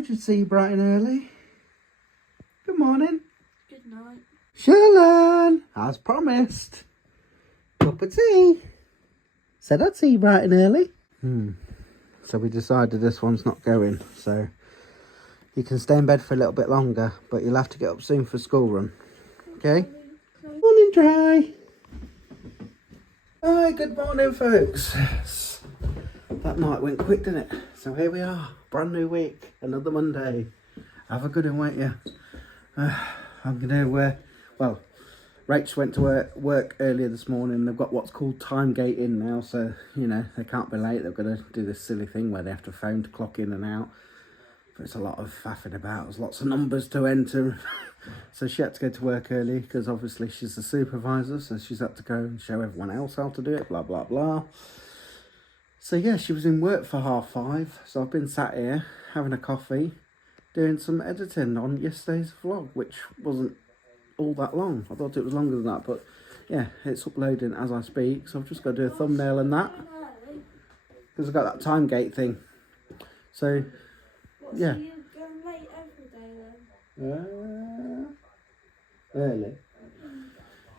Told you to see you bright and early. Good morning. Good night. Shalon, as promised. Cup of tea. Said I'd see you bright and early. So we decided this one's not going. So you can stay in bed for a little bit longer, but you'll have to get up soon for school run. Okay? Morning, Dry. Hi, good morning, folks. That night went quick, didn't it? So here we are, brand new week, another Monday. Have a good one, won't you? I'm gonna well, Rach went to work earlier this morning. They've got what's called time gate in now, so you know they can't be late. They're gonna do this silly thing where they have to phone to clock in and out. But it's a lot of faffing about. There's lots of numbers to enter. So she had to go to work early because obviously she's the supervisor, so she's had to go and show everyone else how to do it, blah blah blah. So yeah, she was in work for 5:30, so I've been sat here having a coffee doing some editing on yesterday's vlog, which wasn't all that long. I thought it was longer than that, but yeah, it's uploading as I speak, so I've just got to do a thumbnail and that because I've got that time gate thing. So yeah. So you're going late every day then? Early?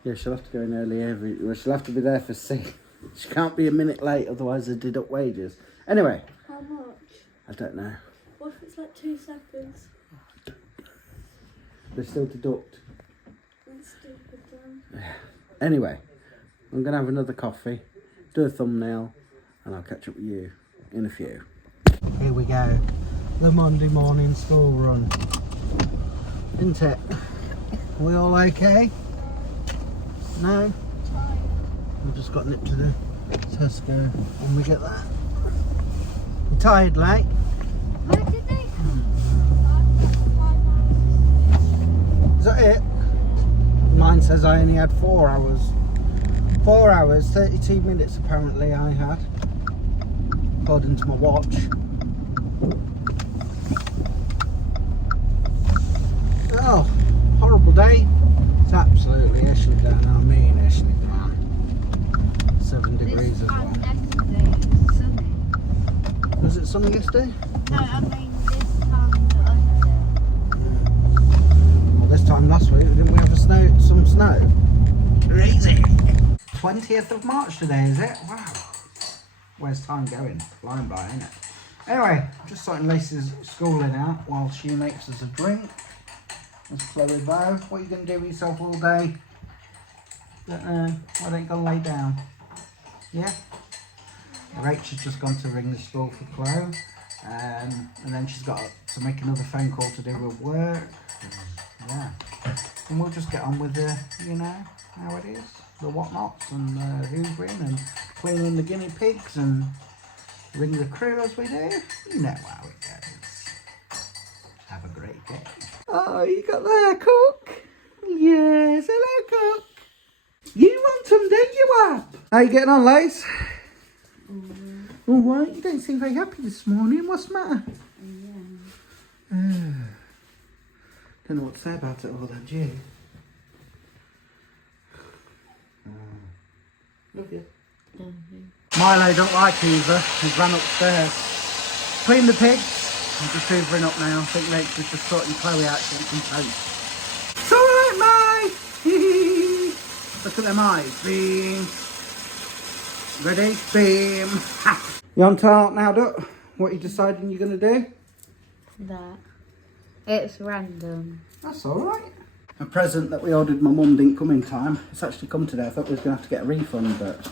Yeah, she'll have to go in early well, she'll have to be there for 6. She can't be a minute late, otherwise they deduct wages. Anyway. How much? I don't know. What if it's like 2 seconds? They still deduct. That's stupid then. Yeah. Anyway, I'm going to have another coffee, do a thumbnail, and I'll catch up with you in a few. Here we go. The Monday morning school run. Isn't it? Are we all okay? No? We've just got nipped to the Tesco when we get that. You tired, like? Where did they come from? Is that it? Mine says I only had 4 hours. 4 hours, 32 minutes apparently I had, according to my watch. Oh, horrible day. It's absolutely Ashley down. I mean Ashley down. 7 degrees as well. Yesterday it was sunny. Was it sunny yesterday? No, I mean this time the other day. Well, this time last week, didn't we have some snow? Crazy. 20th of March today, is it? Wow. Where's time going? Flying by, ain't it? Anyway, just sorting Lacey's schooling out while she makes us a drink. Let's Chloe Bow. What are you going to do with yourself all day? Don't know. Why don't you go lay down? Yeah? Rachel's just gone to ring the school for Chloe. And then she's got to make another phone call to do with work. Yeah. And we'll just get on with the, you know, how it is. The whatnots and hoovering and cleaning the guinea pigs and ring the crew as we do. You know how it goes. Have a great day. Oh, you got there, Cook? Yes, hello, Cook. You want them, did you, Ab? How you getting on, Lace? All right, you don't seem very happy this morning. What's the matter? Don't know what to say about it all, then, do you? Love you. Milo don't like Eva. He's run upstairs. Clean the pigs. I'm just hoovering up now. I think Rachel's just sorting Chloe out so we can toast. It's alright, mate! Look at them eyes. Beam. Ready? Beam. You on tart now, Duck? What are you deciding you're going to do? That. It's random. That's alright. A present that we ordered my mum didn't come in time. It's actually come today. I thought we was going to have to get a refund, but it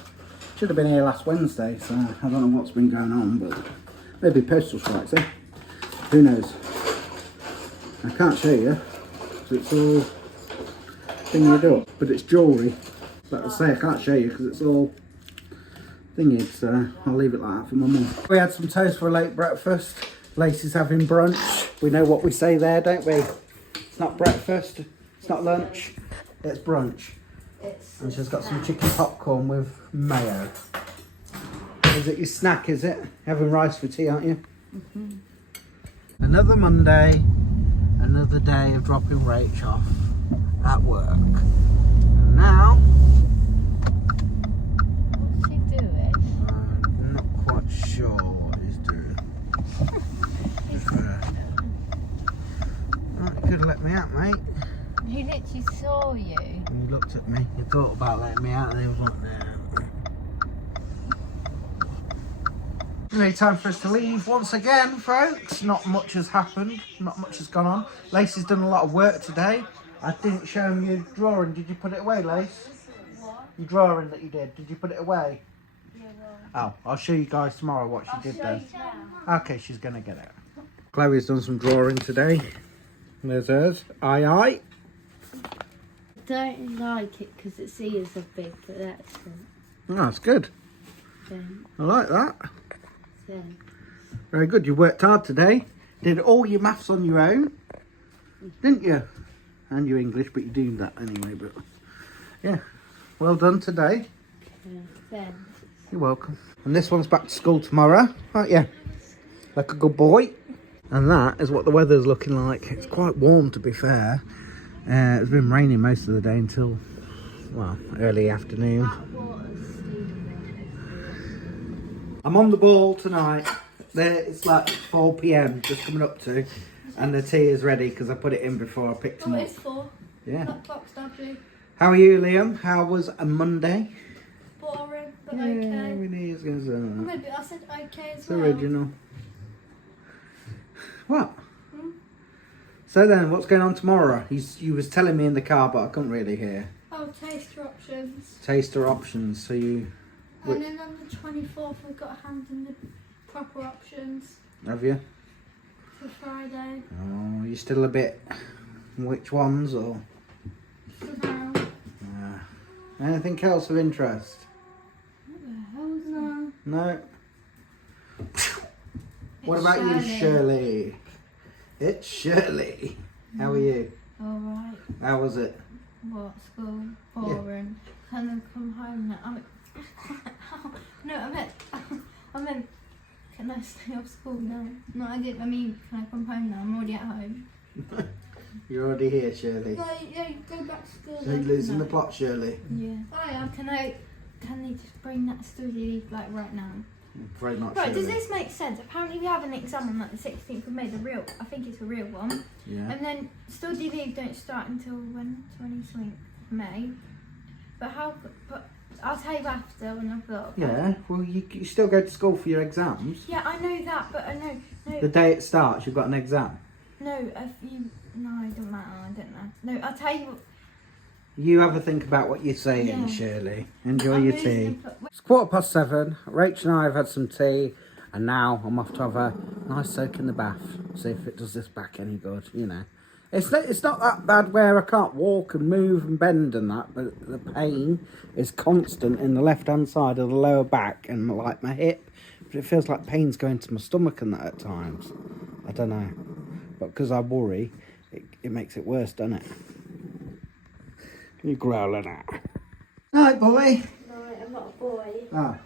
should have been here last Wednesday, so I don't know what's been going on, but maybe postal strikes, eh? Who knows? I can't show you, because it's all thingied up, but it's jewellery. But I say I can't show you because it's all thingied, so I'll leave it like that for my mum. We had some toast for a late breakfast. Lacey's having brunch. We know what we say there, don't we? It's not breakfast, it's not lunch, it's brunch. And she's got some chicken popcorn with mayo. Is it your snack, is it? Having rice for tea, aren't you? Mm-hmm. Another Monday, another day of dropping Rach off at work. And now... What's he doing? I'm not quite sure what he's doing. let me out, mate. He literally saw you. And he looked at me. He thought about letting me out and he was like, no. Anyway, time for us to leave once again, folks. Not much has happened. Not much has gone on. Lacey's done a lot of work today. I didn't show him your drawing. Did you put it away, Lace? What? Your drawing that you did. Did you put it away? Yeah, well. Oh, I'll show you guys tomorrow what she did then. Now. Okay, she's going to get it. Chloe's done some drawing today. There's hers. Aye. Don't like it because its ears are big, but that's it. Oh, that's good. Then, I like that. then. Very good. You worked hard today. Did all your maths on your own, didn't you? And your English, but you do that anyway. But yeah, well done today. Then. You're welcome. And this one's back to school tomorrow, aren't you? Like a good boy. And that is what the weather's looking like. It's quite warm, to be fair. It's been raining most of the day until, well, early afternoon. I'm on the ball tonight. It's like 4 PM, just coming up to. And the tea is ready because I put it in before I picked them up. It's 4. Yeah. That clock's dodgy. How are you, Liam? How was a Monday? Boring, but Yeah, okay. really is going to I said okay as It's well. original. What? So then, what's going on tomorrow? You was telling me in the car, but I couldn't really hear. Oh, taster options. Taster options. So you And then on the 24th, we've got a hand in the proper options have you? for Friday. Oh, you still a bit. Which ones or? Somehow. Anything else of interest? What the hell's no? No. What It's about you, Shirley? It's Shirley. How are you? Alright. How was it? What? School? Boring. Can I come home now? I meant, can I stay off school now? No, I mean, can I come home now? I'm already at home. You're already here, Shirley. Yeah, go back to school. So you're losing the plot, Shirley? Yeah. Oh yeah, can they just bring that study like right now? Very much. Right, does Shirley. this make sense? Apparently we have an exam on like the 16th of May, I think it's a real one. Yeah. And then study leave don't start until when? 20th May. But I'll tell you after when I've got. Yeah, well, you still go to school for your exams. Yeah, I know that, but I know. The day it starts, you've got an exam. No, it don't matter. I don't know. No, I'll tell you what. You have a think about what you're saying, Yeah. Shirley. Enjoy I'm your losing tea. the It's 7:15. Rachel and I have had some tea, and now I'm off to have a nice soak in the bath. See if it does this back any good, you know. It's not that bad where I can't walk and move and bend and that, but the pain is constant in the left-hand side of the lower back and like my hip. But it feels like pain's going to my stomach and that at times. I don't know. But because I worry, it makes it worse, doesn't it? You growling at. Night, boy. No, I'm not a boy. Ah.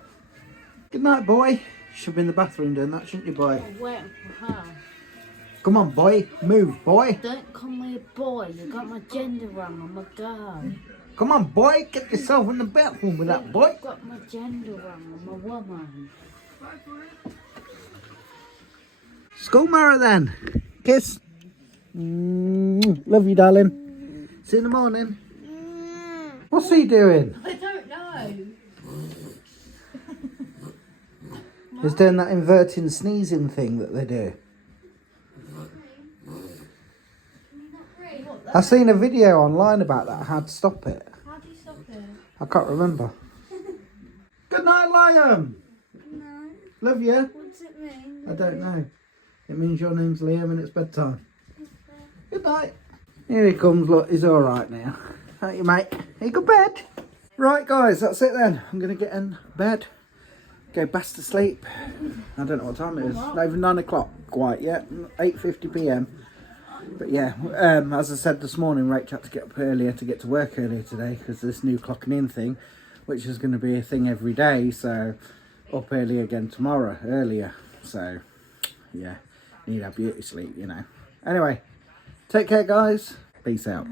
Good night, boy. You should be in the bathroom doing that, shouldn't you, boy? I'm waiting for her. Come on, boy. Move, boy. Don't call me a boy. You got my gender wrong. I'm a girl. Come on, boy. Get yourself in the bathroom with that, boy. You got my gender wrong. I'm a woman. School Mara then. Kiss. Love you, darling. See you in the morning. What's he doing? I don't know. He's doing that inverting sneezing thing that they do. I seen a video online about that, how to stop it. How do you stop it? I can't remember. Good night, Liam. No. Love you. What's it mean? I don't know. It means your name's Liam and it's bedtime. Good night. Here he comes, look, he's alright now. Aren't you, mate? Are you go bed? Right, guys, that's it then. I'm going to get in bed, go best to sleep. I don't know what time it is. Not even 9 o'clock quite yet. 8:50 PM. But yeah, as I said this morning, Rachel had to get up earlier to get to work earlier today because of this new clocking in thing, which is going to be a thing every day. So up early again tomorrow, earlier. So yeah, need our beauty sleep, you know. Anyway, take care, guys. Peace out.